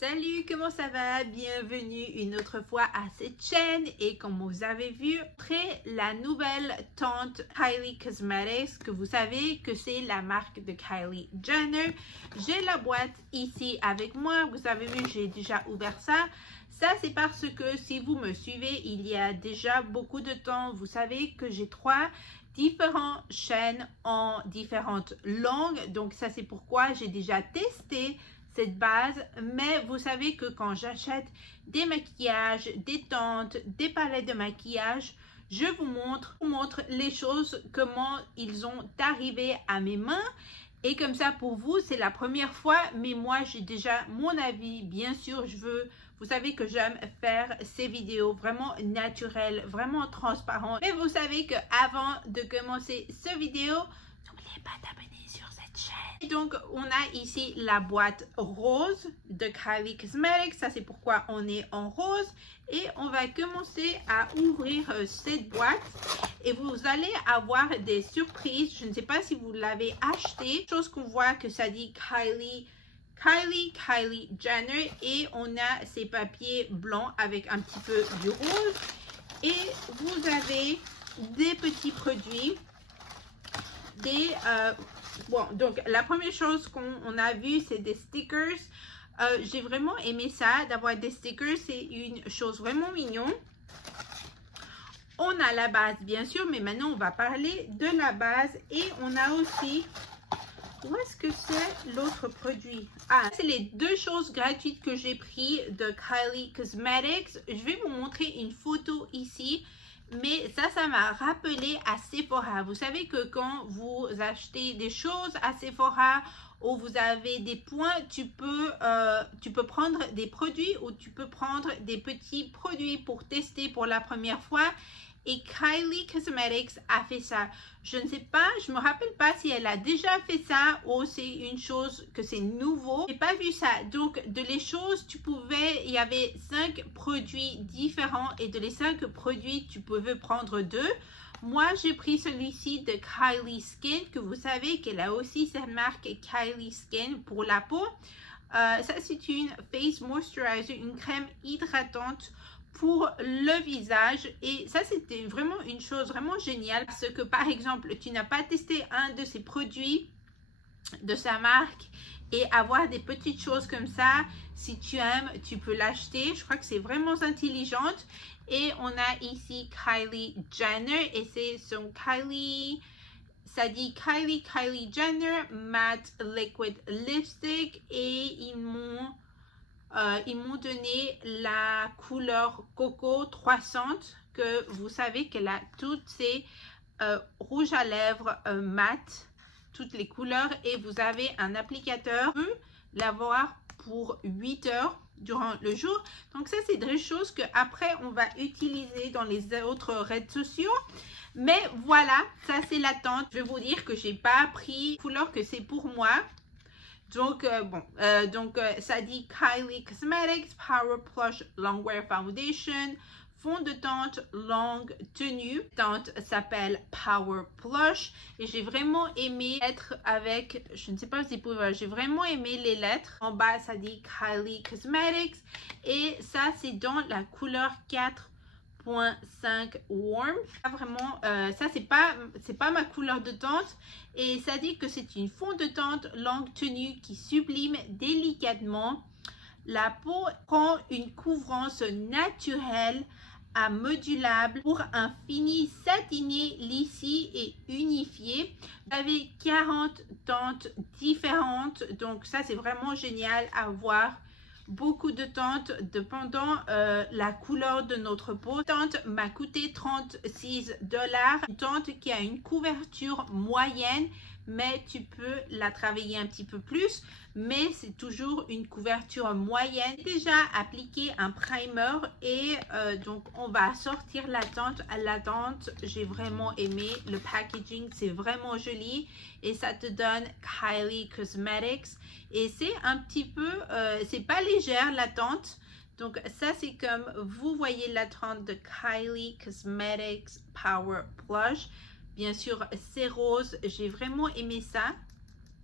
Salut, comment ça va? Bienvenue une autre fois à cette chaîne et comme vous avez vu, la nouvelle tente Kylie Cosmetics, que vous savez que c'est la marque de Kylie Jenner. J'ai la boîte ici avec moi, vous avez vu, j'ai déjà ouvert ça. Ça, c'est parce que si vous me suivez, il y a déjà beaucoup de temps, vous savez que j'ai trois différentes chaînes en différentes langues. Donc ça, c'est pourquoi j'ai déjà testé cette base, mais vous savez que quand j'achète des maquillages, des teintes, des palettes de maquillage, je vous montre les choses, comment ils ont arrivé à mes mains. Et comme ça, pour vous, c'est la première fois, mais moi, j'ai déjà mon avis. Bien sûr, vous savez que j'aime faire ces vidéos vraiment naturelles, vraiment transparentes. Mais vous savez que avant de commencer cette vidéo, n'oubliez pas d'abonner sur cette chaîne. Et donc, on a ici la boîte rose de Kylie Cosmetics. Ça, c'est pourquoi on est en rose. Et on va commencer à ouvrir cette boîte. Et vous allez avoir des surprises. Je ne sais pas si vous l'avez acheté. Chose qu'on voit que ça dit Kylie Jenner. Et on a ces papiers blancs avec un petit peu du rose. Et vous avez des petits produits. Bon, donc la première chose qu'on a vu, c'est des stickers. J'ai vraiment aimé ça, d'avoir des stickers, c'est une chose vraiment mignonne. On a la base, bien sûr, mais maintenant on va parler de la base. Et on a aussi, où est-ce que c'est l'autre produit? Ah, c'est les deux choses gratuites que j'ai pris de Kylie Cosmetics. Je vais vous montrer une photo ici. Mais ça m'a rappelé à Sephora. Vous savez que quand vous achetez des choses à Sephora ou vous avez des points, tu peux prendre des produits ou tu peux prendre des petits produits pour tester pour la première fois. Et Kylie Cosmetics a fait ça. Je ne sais pas, je me rappelle pas si elle a déjà fait ça ou c'est une chose que c'est nouveau. J'ai pas vu ça. Donc, de les choses, il y avait 5 produits différents et de les 5 produits, tu pouvais prendre 2. Moi, j'ai pris celui-ci de Kylie Skin, que vous savez qu'elle a aussi cette marque Kylie Skin pour la peau. Ça, c'est une Face Moisturizer, une crème hydratante pour le visage. Et ça, c'était vraiment une chose vraiment géniale parce que, par exemple, tu n'as pas testé un de ces produits de sa marque et avoir des petites choses comme ça, si tu aimes, tu peux l'acheter. Je crois que c'est vraiment intelligente. Et on a ici Kylie Jenner et c'est son Kylie... Ça dit Kylie Jenner Matte Liquid Lipstick et ils m'ont donné la couleur Coco 300 que vous savez qu'elle a toutes ces rouges à lèvres mat, toutes les couleurs et vous avez un applicateur. Vous pouvez l'avoir pour 8 heures durant le jour. Donc ça, c'est des choses que après on va utiliser dans les autres réseaux sociaux. Mais voilà, ça c'est la tente. Je vais vous dire que j'ai pas pris la couleur que c'est pour moi. Donc, ça dit Kylie Cosmetics Power Plush Longwear Foundation, fond de teinte longue tenue. La teinte s'appelle Power Plush et j'ai vraiment aimé être avec, je ne sais pas si vous pouvez voir, j'ai vraiment aimé les lettres. En bas, ça dit Kylie Cosmetics et ça, c'est dans la couleur 4.5 Warm. Vraiment, ça c'est pas ma couleur de teinte et ça dit que c'est une fond de teinte longue tenue qui sublime délicatement. La peau prend une couvrance naturelle à modulable pour un fini satiné, lisse et unifié. Vous avez 40 teintes différentes, donc ça c'est vraiment génial à voir. Beaucoup de teintes dépendant la couleur de notre peau. La teinte m'a coûté 36 $. Une teinte qui a une couverture moyenne, mais tu peux la travailler un petit peu plus. Mais c'est toujours une couverture moyenne. J'ai déjà appliqué un primer et donc on va sortir la teinte. La teinte, j'ai vraiment aimé. Le packaging, c'est vraiment joli et ça te donne Kylie Cosmetics. Et c'est un petit peu, c'est pas légère la teinte. Donc ça c'est comme vous voyez la teinte de Kylie Cosmetics Power Plush. Bien sûr c'est rose, j'ai vraiment aimé ça.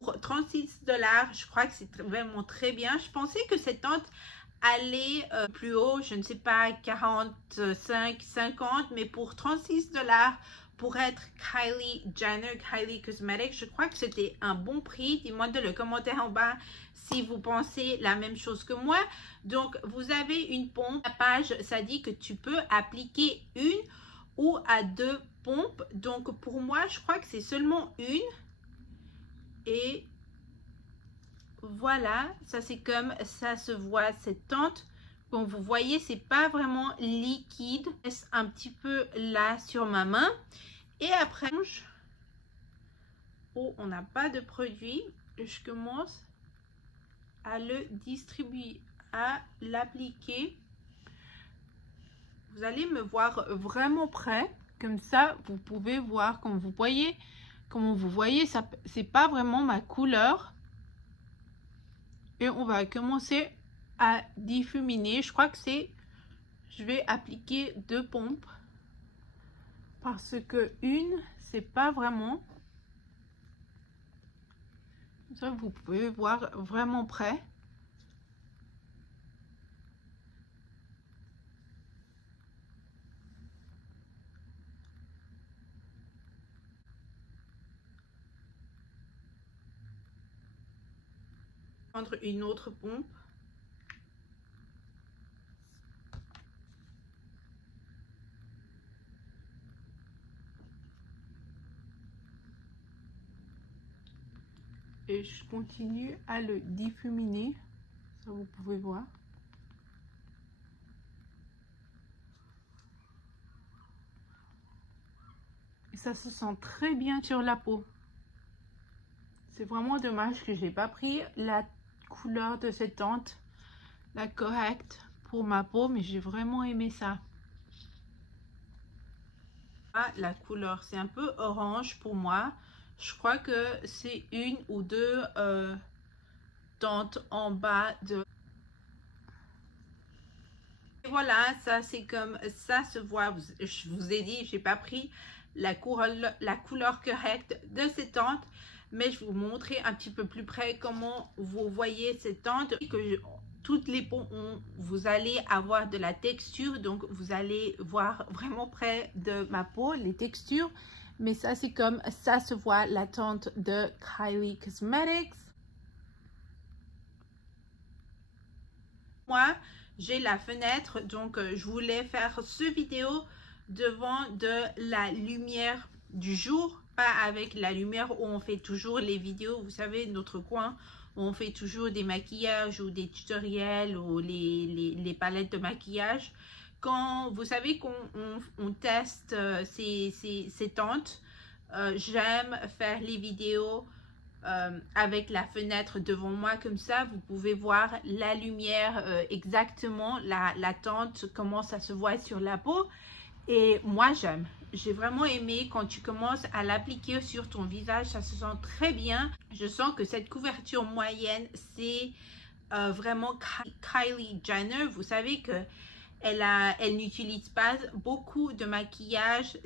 Pour 36 $, je crois que c'est vraiment très bien. Je pensais que cette tente allait plus haut, je ne sais pas, 45, 50, mais pour 36 $, pour être Kylie Jenner, Kylie Cosmetics, je crois que c'était un bon prix. Dis-moi dans le commentaire en bas si vous pensez la même chose que moi. Donc, vous avez une pompe. La page, ça dit que tu peux appliquer une ou à 2 pompes. Donc, pour moi, je crois que c'est seulement une. Et voilà, ça c'est comme ça se voit cette tente. Comme vous voyez, c'est pas vraiment liquide. Je laisse un petit peu là sur ma main. Et après, oh, on n'a pas de produit. Je commence à le distribuer, à l'appliquer. Vous allez me voir vraiment près. Comme ça, vous pouvez voir, comme vous voyez, ça c'est pas vraiment ma couleur. Et on va commencer à diffuminer. Je crois que je vais appliquer 2 pompes parce que une, c'est pas vraiment. Ça, vous pouvez voir vraiment près. Prendre une autre pompe. Et je continue à le diffuminer. Ça, vous pouvez voir. Et ça se sent très bien sur la peau. C'est vraiment dommage que j'ai pas pris la couleur de cette tente, la correcte pour ma peau, mais j'ai vraiment aimé ça. Ah, la couleur, c'est un peu orange pour moi. Je crois que c'est une ou deux tentes en bas de... Et voilà, ça c'est comme ça se voit. Je vous ai dit, j'ai pas pris la couleur correcte de ces tentes, mais je vais vous montrer un petit peu plus près comment vous voyez ces tentes. Toutes les peaux, vous allez avoir de la texture, donc vous allez voir vraiment près de ma peau les textures. Mais ça, c'est comme ça se voit la tente de Kylie Cosmetics. Moi, j'ai la fenêtre, donc je voulais faire ce vidéo devant de la lumière du jour, pas avec la lumière où on fait toujours les vidéos. Vous savez, notre coin où on fait toujours des maquillages ou des tutoriels ou les palettes de maquillage. Quand vous savez qu'on teste ces tentes, j'aime faire les vidéos avec la fenêtre devant moi, comme ça vous pouvez voir la lumière exactement, la tente, comment ça se voit sur la peau. Et moi j'ai vraiment aimé quand tu commences à l'appliquer sur ton visage, ça se sent très bien. Je sens que cette couverture moyenne, c'est vraiment Kylie Jenner. Vous savez que elle n'utilise pas beaucoup de maquillage,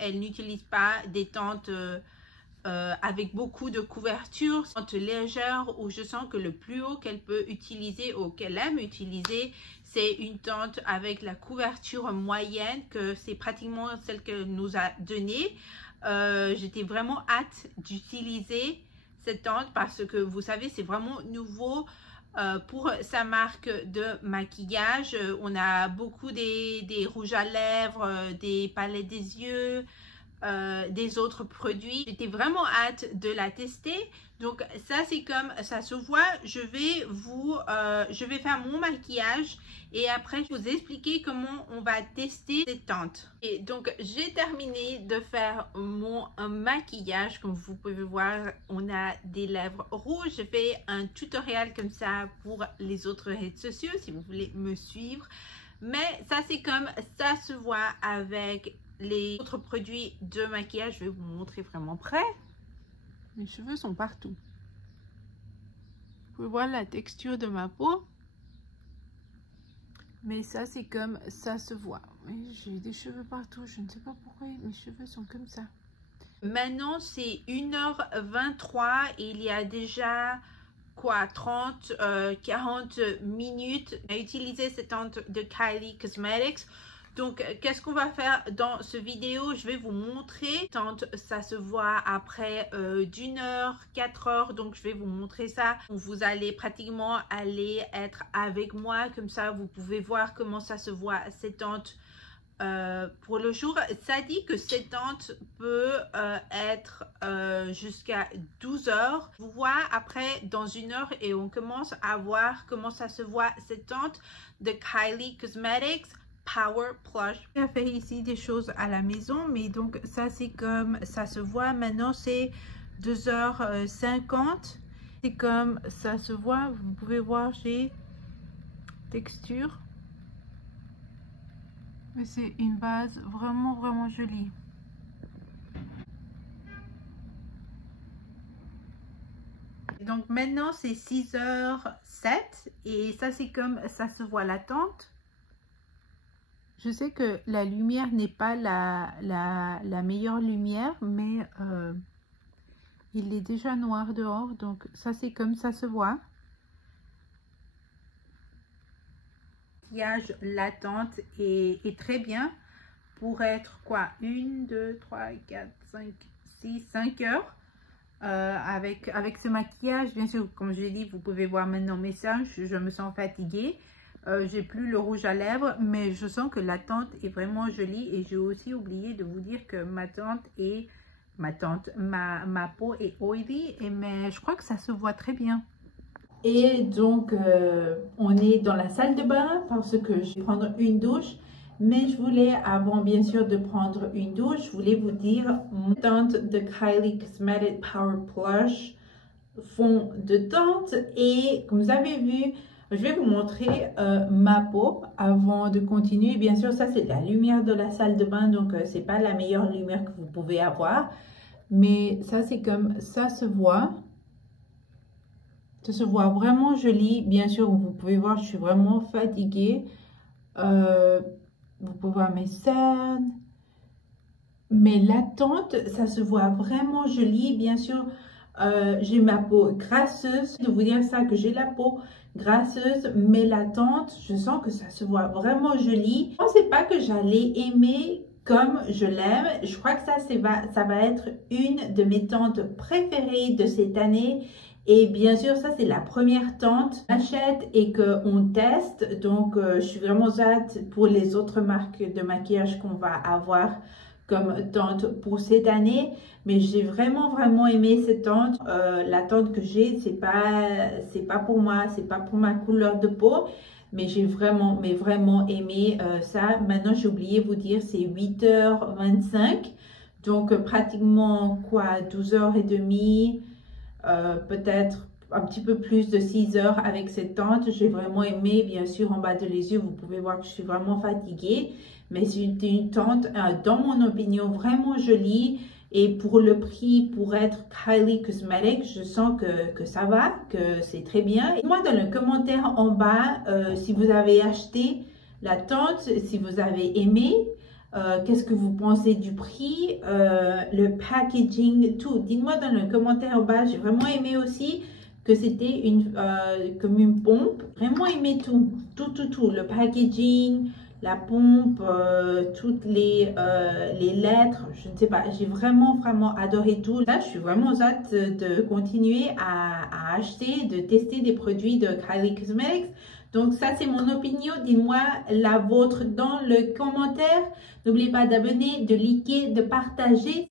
elle n'utilise pas des tentes avec beaucoup de couverture, légère, où je sens que le plus haut qu'elle peut utiliser ou qu'elle aime utiliser, c'est une tente avec la couverture moyenne, que c'est pratiquement celle qu'elle nous a donnée. J'étais vraiment hâte d'utiliser cette tente parce que vous savez, c'est vraiment nouveau. Pour sa marque de maquillage, on a beaucoup des rouges à lèvres, des palettes des yeux, des autres produits. J'étais vraiment hâte de la tester. Donc ça, c'est comme ça se voit. Je vais faire mon maquillage et après je vais vous expliquer comment on va tester ces tentes. Et donc j'ai terminé de faire mon maquillage. Comme vous pouvez voir, on a des lèvres rouges. Je fais un tutoriel comme ça pour les autres réseaux sociaux si vous voulez me suivre. Mais ça, c'est comme ça se voit avec les autres produits de maquillage. Je vais vous montrer vraiment près. Mes cheveux sont partout. Vous pouvez voir la texture de ma peau. Mais ça, c'est comme ça se voit. J'ai des cheveux partout. Je ne sais pas pourquoi mes cheveux sont comme ça. Maintenant, c'est 1h23 et il y a déjà quoi 40 minutes à utiliser cette tente de Kylie Cosmetics. Donc, qu'est-ce qu'on va faire dans ce vidéo? Je vais vous montrer. Tente, ça se voit après d'1 heure, 4 heures. Donc, je vais vous montrer ça. Vous allez pratiquement être avec moi. Comme ça, vous pouvez voir comment ça se voit cette tente pour le jour. Ça dit que cette tente peut être jusqu'à 12 heures. Vous voyez après dans 1 heure et on commence à voir comment ça se voit cette tente de Kylie Cosmetics Power Plush. J'ai fait ici des choses à la maison, mais donc ça c'est comme ça se voit. Maintenant c'est 2h50. C'est comme ça se voit. Vous pouvez voir, j'ai texture. Mais c'est une base vraiment jolie. Donc maintenant c'est 6h07 et ça c'est comme ça se voit la tente. Je sais que la lumière n'est pas la meilleure lumière, mais il est déjà noir dehors, donc ça c'est comme ça se voit. La tente est très bien pour être quoi 1, 2, 3, 4, 5, 6, 5 heures avec ce maquillage. Bien sûr, comme je l'ai dit, vous pouvez voir maintenant mes seins, je me sens fatiguée. J'ai plus le rouge à lèvres, mais je sens que la tente est vraiment jolie. Et j'ai aussi oublié de vous dire que ma peau est oily, mais je crois que ça se voit très bien. Et donc, on est dans la salle de bain parce que je vais prendre une douche. Mais je voulais, avant bien sûr de prendre une douche, je voulais vous dire mon tente de Kylie Cosmetics Power Plush fond de teinte. Et comme vous avez vu, je vais vous montrer ma peau avant de continuer. Bien sûr, ça c'est la lumière de la salle de bain, donc c'est pas la meilleure lumière que vous pouvez avoir. Mais ça c'est comme ça se voit. Ça se voit vraiment joli. Bien sûr, vous pouvez voir, je suis vraiment fatiguée. Vous pouvez voir mes cernes. Mais la tente, ça se voit vraiment joli. Bien sûr, j'ai ma peau grasseuse. De vous dire ça, que j'ai la peau grasseuse. Mais la tente, je sens que ça se voit vraiment joli. Je ne pensais pas que j'allais aimer comme je l'aime. Je crois que ça va être une de mes tentes préférées de cette année. Et bien sûr, ça c'est la première tente qu'on achète et qu'on teste. Donc, je suis vraiment hâte pour les autres marques de maquillage qu'on va avoir comme tente pour cette année. Mais j'ai vraiment aimé cette tente. La tente que j'ai, c'est pas pour moi, c'est pas pour ma couleur de peau. Mais j'ai vraiment aimé ça. Maintenant, j'ai oublié de vous dire, c'est 8h25. Donc, pratiquement quoi, 12h30. Peut-être un petit peu plus de 6 heures avec cette tente. J'ai vraiment aimé. Bien sûr, en bas de les yeux, vous pouvez voir que je suis vraiment fatiguée. Mais c'est une tente, dans mon opinion, vraiment jolie. Et pour le prix, pour être Kylie Cosmetics, je sens que ça va, que c'est très bien. Et moi, dans le commentaire en bas, si vous avez acheté la tente, si vous avez aimé, qu'est-ce que vous pensez du prix, le packaging, tout. Dites-moi dans le commentaire en bas. J'ai vraiment aimé aussi que c'était comme une pompe. Vraiment aimé tout. Le packaging, la pompe, toutes les lettres. Je ne sais pas. J'ai vraiment adoré tout. Là, je suis vraiment hâte de continuer à acheter, de tester des produits de Kylie Cosmetics. Donc ça c'est mon opinion, dis-moi la vôtre dans le commentaire. N'oubliez pas d'abonner, de liker, de partager.